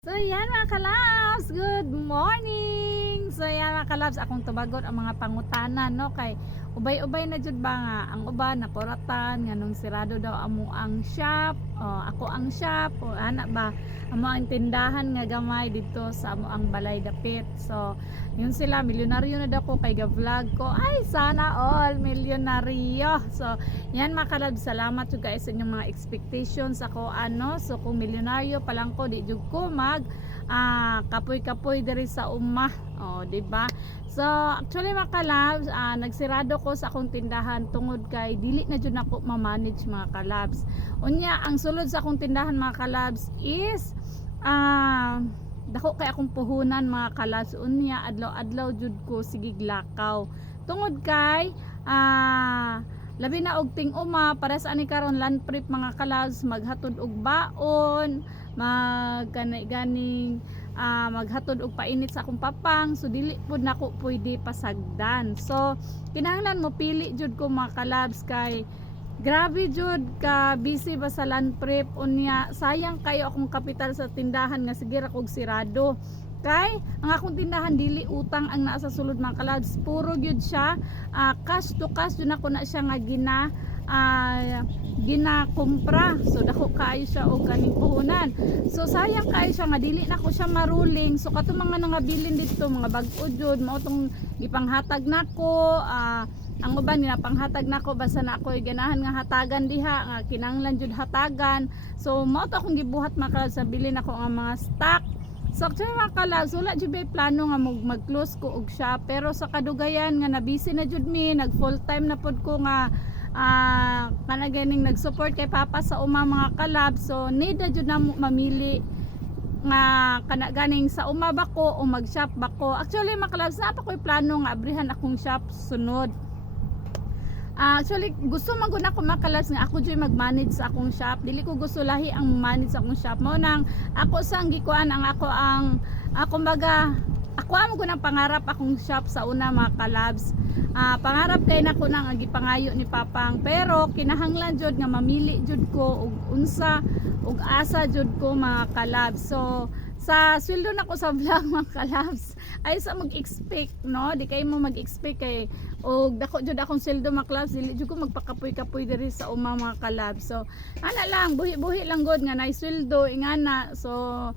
So yan mga kalabs, good morning. So yan mga kalabs, akong tubagon ang mga pangutanan no kay ubay-ubay na jud ba nga ang uban napuratan nganong sirado daw amo ang shop. Ako ang shop o ana ba amo ang tindahan nga gamay dito sa amo ang balay dapit. So yun sila milyonaryo na daw ko kay ga-vlog ko. Ay sana all milyonaryo. So yan mga kalabs, salamat jud guys sa inyong mga expectations ako ano. So kung milyonaryo pa lang ko di jud ko mag kapoy-kapoy diri sa umma. Di ba? So actually mga kalabs, nagsirado ko sa akong tindahan tungod kay dili na jud nako ma-manage mga kalabs. Unya ang sulod sa akong tindahan mga kalabs is dako kay akong puhunan mga kalabs. Unya adlaw-adlaw jud ko sige lakaw. Tungod kay labi na og ting-uma para sa ani karon land prep mga kalabs, maghatod og baon, ganing maghatod og painit sa akong papang. So dili pud nako pwede pasagdan. So kinahanglan mo pili jud ko mga kalabs kay grabe jud ka busy ba sa land prep. Unya sayang kayo akong kapital sa tindahan nga sige ra kog sirado. Kay ang akong tindahan dili utang ang naa sa sulod mga kalabs, puro gyud siya cash to cash jud ako na siya nga ginakumpra. So dako kaayo siya og kaning puhunan. So sayang kaayo siya nga dili na ko siya maruling. So kato mga nangabilin dito mga bag-o jud mao tong gipanghatag nako. Ang uban ginapanghatag nako basta na ako ganahan nga hatagan diha nga kinahanglan jud hatagan. So mao to akong gibuhat mga kalabs sa bilin ako nga mga stock. So actually mga kalabs, wala jud may plano nga mag-close ko og shop, pero sa kadugayan nga nabisi na jud mi, nag full time na pod ko nga kana ganing nag-support kay papa sa uma mga kalabs. So need na jud na mamili nga kana ganing sa uma ba ko o mag-shop ba ko. Actually mga kalabs, napa ko'y plano nga abrihan akong shop sunod. Actually gusto man gud ako mga kalabs nga ako jud mag-manage sa akong shop. Dili ko gusto lahi ang manage sa akong shop. Mao nang ako sang gikuan ang kumbaga ako amo ko nang pangarap akong shop sa una mga kalabs. Pangarap kay nako nang gipangayo ni papang, pero kinahanglan jud nga mamili jud ko og unsa og asa jud ko mga kalabs. So sa sweldo nako sa vlog mga kalabs ay sa mag-expect no, di kay mo mag-expect kay og dako jud akong sweldo mga kalabs, dili jud ko magpakapoy-kapoy diri sa uma mga kalabs. So ana lang buhi-buhi lang god nga nay sweldo ingana. So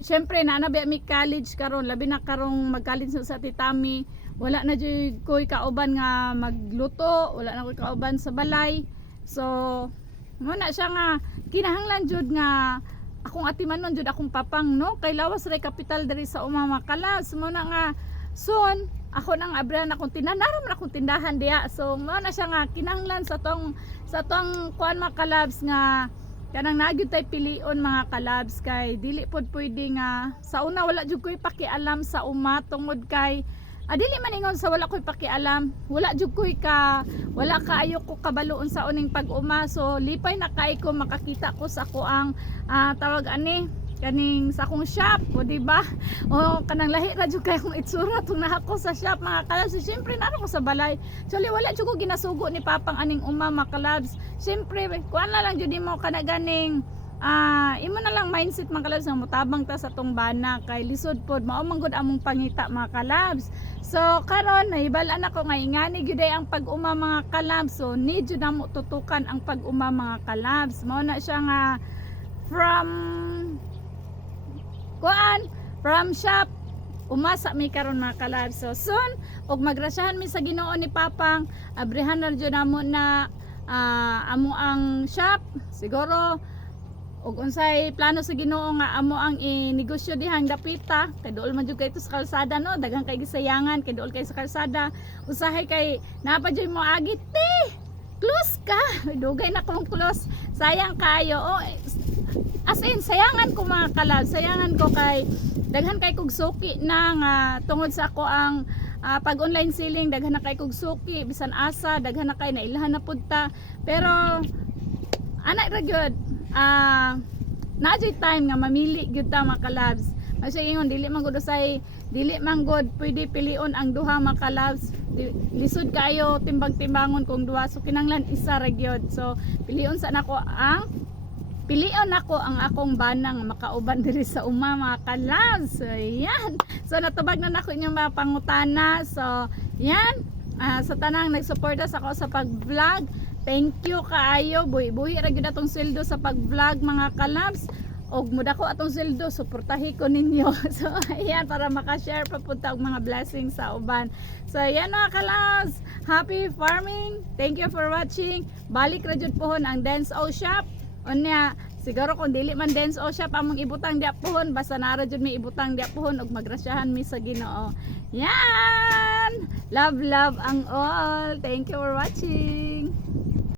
syempre nabi mi college karon, labi na karong mag-college sa titami, wala na jud koy kauban nga magluto, wala na koy kauban sa balay. So mo na siya nga kinahanglan jud nga akong atimanon jud akong papang no, kay lawas ray kapital diri sa uma mga kalabs. Mo na nga soon ako nang abrihan akong tinanaram na akong tindahan diha. So mo na siya nga kinahanglan sa tong kuan mga kalabs nga kanang nagyud tay pilion mga kalabs, kay dili pod pwede nga sa una wala jud ko'y pakialam sa uma tungod kay dili man ingon sa wala ko'y pakialam, wala jud ko'y wala kaayo ko kabaloon sa uning pag-uma. So lipay na kay ko makakita ko sa ko ang tawag ani kaning sa akong shop o di ba, o kanang lahi ra jud kay akong itsura tong nahako sa shop mga kalabs. So, syempre naro ko sa balay, actually wala jud ko ginasugo ni papang aning uma mga kalabs. Syempre kuan na lang jud mo kana ganing imo na lang mindset mga kalabs nga mutabang ta sa tong bana kay lisod pod mao man gud among pangita mga kalabs. So karon nahibalaan ako nga ingani gyud ang pag-uma mga kalabs. So need jud namo tutukan ang pag-uma mga kalabs. Mao na siya nga from shop umasa mi karon mga kalabs. So soon og magrasyahan mi sa Ginoo ni papang, abrihan na jud namo na amo ang shop siguro og unsay plano sa Ginoo nga amo ang inegosyo dihang dapita. Kay dool man jud kay ito sa kalsada no, daghang kay gisayangan kay dool kay sa kalsada. Usahay kay napa jud mo agit close ka, dugay na kong close, sayang kayo. As in sayangan ko mga kalabs, sayangan ko kay daghan kay kog suki na nga tungod sa ako ang pag online selling, daghan na kay kog suki bisan asa, daghan na kay nailhan na pud ta. Pero anak ra gyud naadjay time nga mamili gyud ta mga kalabs. Masya ingon dili man gud pwede pilion ang duha mga kalabs. Lisod kayo timbang-timbangon kung duha, so kinanglan isa ra gyud. So pilion sa nako ang pilion ako ang akong banang makauban diri sa uma mga kalabs. So yan, so natubag na nako inyong mga pangutana. So yan, sa tanang nagsuporta sa ako sa pag-vlog, thank you kaayo. Buhi-buhi ra gyud atong sweldo sa pag-vlog mga kalabs. Og muda ko atong sweldo, suportahi ko ninyo. So ayan, para makashare pa punta og mga blessings sa uban. So ayan mga kalabs, happy farming, thank you for watching. Balik ra jud pohon ang Dance O Shop. Unya, siguro kung dili man Dance O Shop among ibutang diya pohon, basta nara jud may ibutang diya pohon og magrasyahan mi sa Ginoo. Yan, love ang all, thank you for watching.